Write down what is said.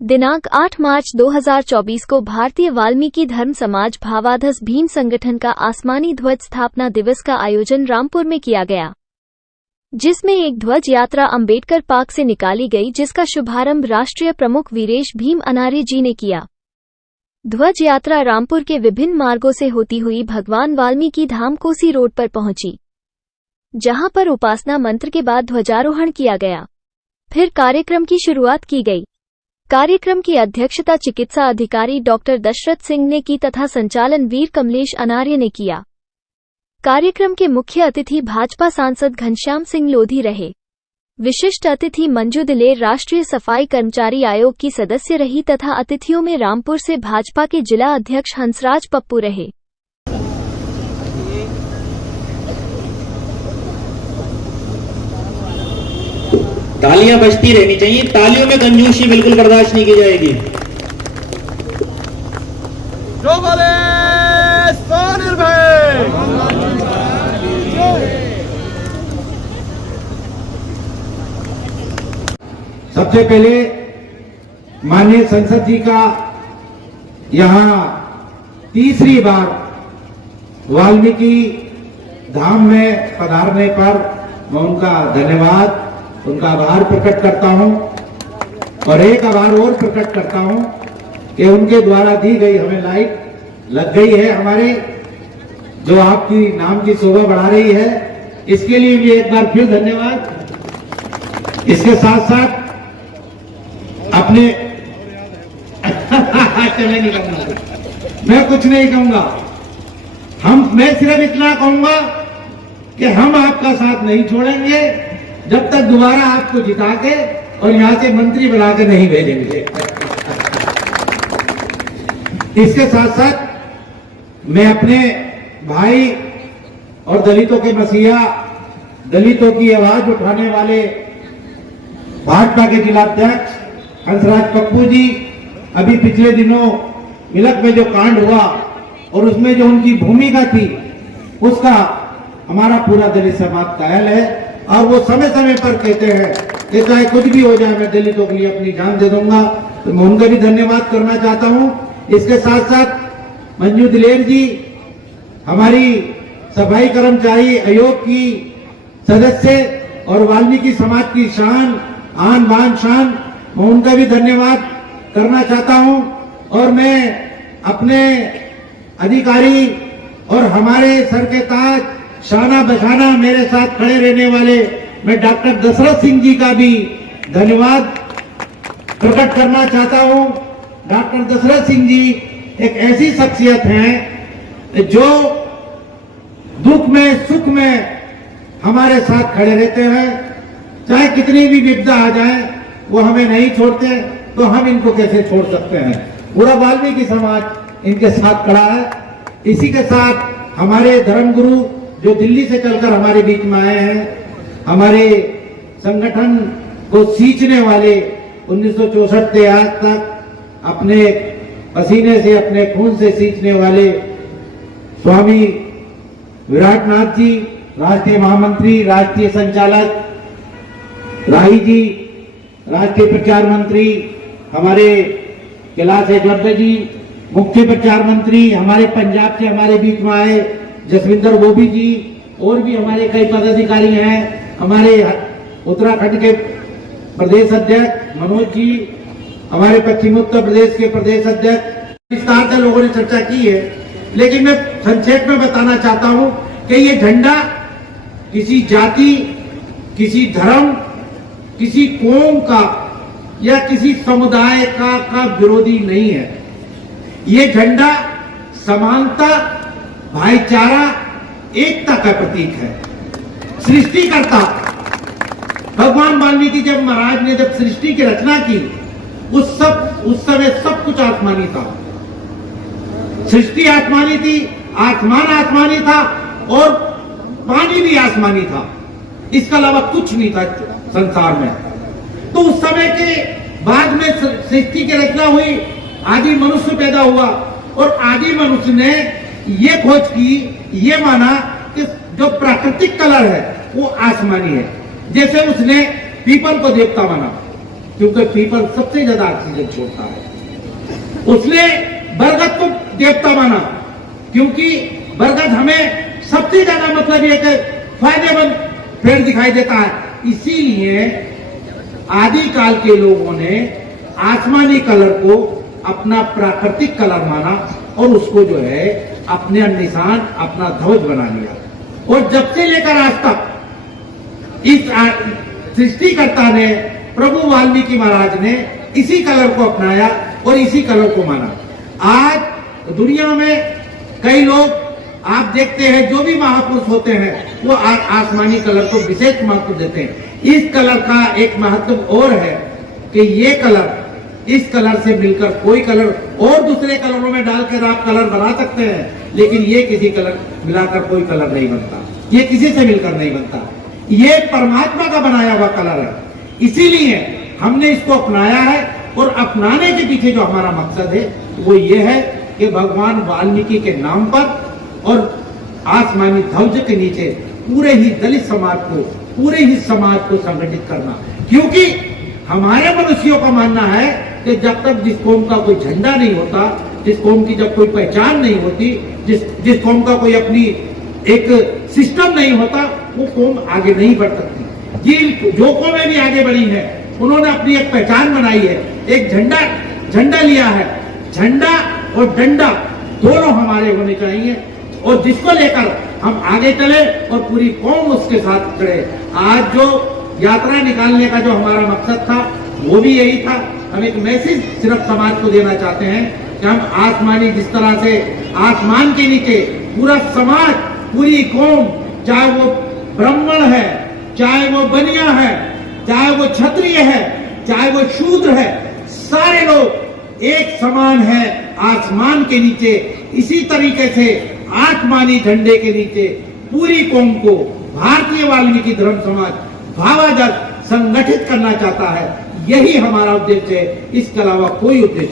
दिनांक 8 मार्च 2024 को भारतीय वाल्मीकि धर्म समाज भावाधस भीम संगठन का आसमानी ध्वज स्थापना दिवस का आयोजन रामपुर में किया गया, जिसमें एक ध्वज यात्रा अंबेडकर पार्क से निकाली गई, जिसका शुभारंभ राष्ट्रीय प्रमुख वीरेश भीम अनार्य जी ने किया। ध्वज यात्रा रामपुर के विभिन्न मार्गों से होती हुई भगवान वाल्मीकि धाम कोसी रोड पर पहुंची, जहां पर उपासना मंत्र के बाद ध्वजारोहण किया गया। फिर कार्यक्रम की शुरुआत की गई। कार्यक्रम की अध्यक्षता चिकित्सा अधिकारी डॉक्टर दशरथ सिंह ने की तथा संचालन वीर कमलेश अनार्य ने किया। कार्यक्रम के मुख्य अतिथि भाजपा सांसद घनश्याम सिंह लोधी रहे। विशिष्ट अतिथि मंजू दिलेर राष्ट्रीय सफाई कर्मचारी आयोग की सदस्य रही तथा अतिथियों में रामपुर से भाजपा के जिला अध्यक्ष हंसराज पप्पू रहे। तालियां बजती रहनी चाहिए, तालियों में कंजूसी बिल्कुल बर्दाश्त नहीं की जाएगी। जो बोले सो निर्भय। सबसे पहले माननीय संसद जी का यहां तीसरी बार वाल्मीकि धाम में पधारने पर मैं उनका धन्यवाद, उनका आभार प्रकट करता हूं और एक आभार और प्रकट करता हूं कि उनके द्वारा दी गई हमें लाइट लग गई है हमारे, जो आपकी नाम की शोभा बढ़ा रही है। इसके लिए भी एक बार फिर धन्यवाद। इसके साथ साथ अपने मैं नहीं कहूंगा, मैं कुछ नहीं कहूंगा, मैं सिर्फ इतना कहूंगा कि हम आपका साथ नहीं छोड़ेंगे जब तक दोबारा आपको जिता के और यहां से मंत्री बना के नहीं भेजेंगे। इसके साथ साथ मैं अपने भाई और दलितों के मसीहा, दलितों की आवाज उठाने वाले भाजपा के जिलाध्यक्ष हंसराज पप्पू जी, अभी पिछले दिनों मिलक में जो कांड हुआ और उसमें जो उनकी भूमिका थी, उसका हमारा पूरा दलित समाज कायल है और वो समय समय पर कहते हैं कि चाहे कुछ भी हो जाए मैं दलितों के लिए अपनी जान दे दूंगा, तो मैं उनका भी धन्यवाद करना चाहता हूं। इसके साथ साथ मंजू दिलेर जी, हमारी सफाई कर्मचारी आयोग की सदस्य और वाल्मीकि समाज की शान, आन बान शान, मैं उनका भी धन्यवाद करना चाहता हूं। और मैं अपने अधिकारी और हमारे सर के ताज, शाना बशाना मेरे साथ खड़े रहने वाले मैं डॉक्टर दशरथ सिंह जी का भी धन्यवाद प्रकट करना चाहता हूं। डॉक्टर दशरथ सिंह जी एक ऐसी शख्सियत हैं जो दुख में सुख में हमारे साथ खड़े रहते हैं। चाहे कितनी भी विपदा आ जाए वो हमें नहीं छोड़ते, तो हम इनको कैसे छोड़ सकते हैं। पूरा वाल्मीकि समाज इनके साथ खड़ा है। इसी के साथ हमारे धर्मगुरु जो दिल्ली से चलकर हमारे बीच में आए हैं, हमारे संगठन को सींचने वाले 1964 से आज तक अपने पसीने से, अपने खून से सींचने वाले स्वामी विराटनाथ जी, राष्ट्रीय महामंत्री, राष्ट्रीय संचालक राही जी, राष्ट्रीय प्रचार मंत्री हमारे कैलाश एकलव्य जी, मुख्य प्रचार मंत्री हमारे पंजाब से हमारे बीच में आए जसविंदर गोभी जी, और भी हमारे कई पदाधिकारी हैं, हमारे उत्तराखंड के प्रदेश अध्यक्ष मनोज जी, हमारे पश्चिम उत्तर प्रदेश के प्रदेश अध्यक्ष। विस्तार से लोगों ने चर्चा की है, लेकिन मैं संक्षेप में बताना चाहता हूं कि ये झंडा किसी जाति, किसी धर्म, किसी कौम का या किसी समुदाय का विरोधी नहीं है। ये झंडा समानता, भाईचारा, एकता का प्रतीक है। सृष्टिकर्ता भगवान वाल्मीकि जब महाराज ने जब सृष्टि की रचना की, उस समय सब कुछ आसमानी था। सृष्टि आसमानी थी, आसमान आसमानी था और पानी भी आसमानी था। इसके अलावा कुछ नहीं था संसार में। तो उस समय के बाद में सृष्टि की रचना हुई, आदि मनुष्य पैदा हुआ और आदि मनुष्य ने ये खोज की, ये माना कि जो प्राकृतिक कलर है वो आसमानी है। जैसे उसने पीपल को देवता माना, क्योंकि पीपल सबसे ज्यादा ऑक्सीजन छोड़ता है। उसने बरगद को देवता माना, क्योंकि बरगद हमें सबसे ज्यादा मतलब ये कि फायदेमंद पेड़ दिखाई देता है। इसीलिए आदिकाल के लोगों ने आसमानी कलर को अपना प्राकृतिक कलर माना और उसको जो है अपने निशान, अपना ध्वज बना लिया। और जब से लेकर आज तक इस सृष्टिकर्ता ने, प्रभु वाल्मीकि महाराज ने इसी कलर को अपनाया और इसी कलर को माना। आज दुनिया में कई लोग आप देखते हैं, जो भी महापुरुष होते हैं वो आसमानी कलर को विशेष महत्व देते हैं। इस कलर का एक महत्व और है कि ये कलर, इस कलर से मिलकर कोई कलर और दूसरे कलरों में डालकर आप कलर बना सकते हैं, लेकिन ये किसी कलर मिलाकर कोई कलर नहीं बनता, ये किसी से मिलकर नहीं बनता। ये परमात्मा का बनाया हुआ कलर है। इसीलिए हमने इसको अपनाया है और अपनाने के पीछे जो हमारा मकसद है वो ये है कि भगवान वाल्मीकि के नाम पर और आसमानी ध्वज के नीचे पूरे ही दलित समाज को, पूरे ही समाज को संगठित करना। क्योंकि हमारे मनुष्यों का मानना है कि जब तक जिस कौम का कोई झंडा नहीं होता, जिस कौम की जब कोई पहचान नहीं होती, जिस कौम का कोई अपनी एक सिस्टम नहीं होता, वो कौम आगे नहीं बढ़ सकती। ये जो कौमें भी आगे बढ़ी है उन्होंने अपनी एक पहचान बनाई है, एक झंडा लिया है। झंडा और डंडा दोनों हमारे होने चाहिए और जिसको लेकर हम आगे चले और पूरी कौम उसके साथ चले। आज जो यात्रा निकालने का जो हमारा मकसद था वो भी यही था। हम एक मैसेज सिर्फ समाज को देना चाहते हैं कि हम आसमानी, जिस तरह से आसमान के नीचे पूरा समाज, पूरी कौम, चाहे वो ब्राह्मण है, चाहे वो बनिया है, चाहे वो क्षत्रिय है, चाहे वो शूद्र है, सारे लोग एक समान है आसमान के नीचे। इसी तरीके से आसमानी झंडे के नीचे पूरी कौम को भारतीय वाल्मीकि धर्म समाज भावादर संगठित करना चाहता है। यही हमारा उद्देश्य है, इसके अलावा कोई उद्देश्य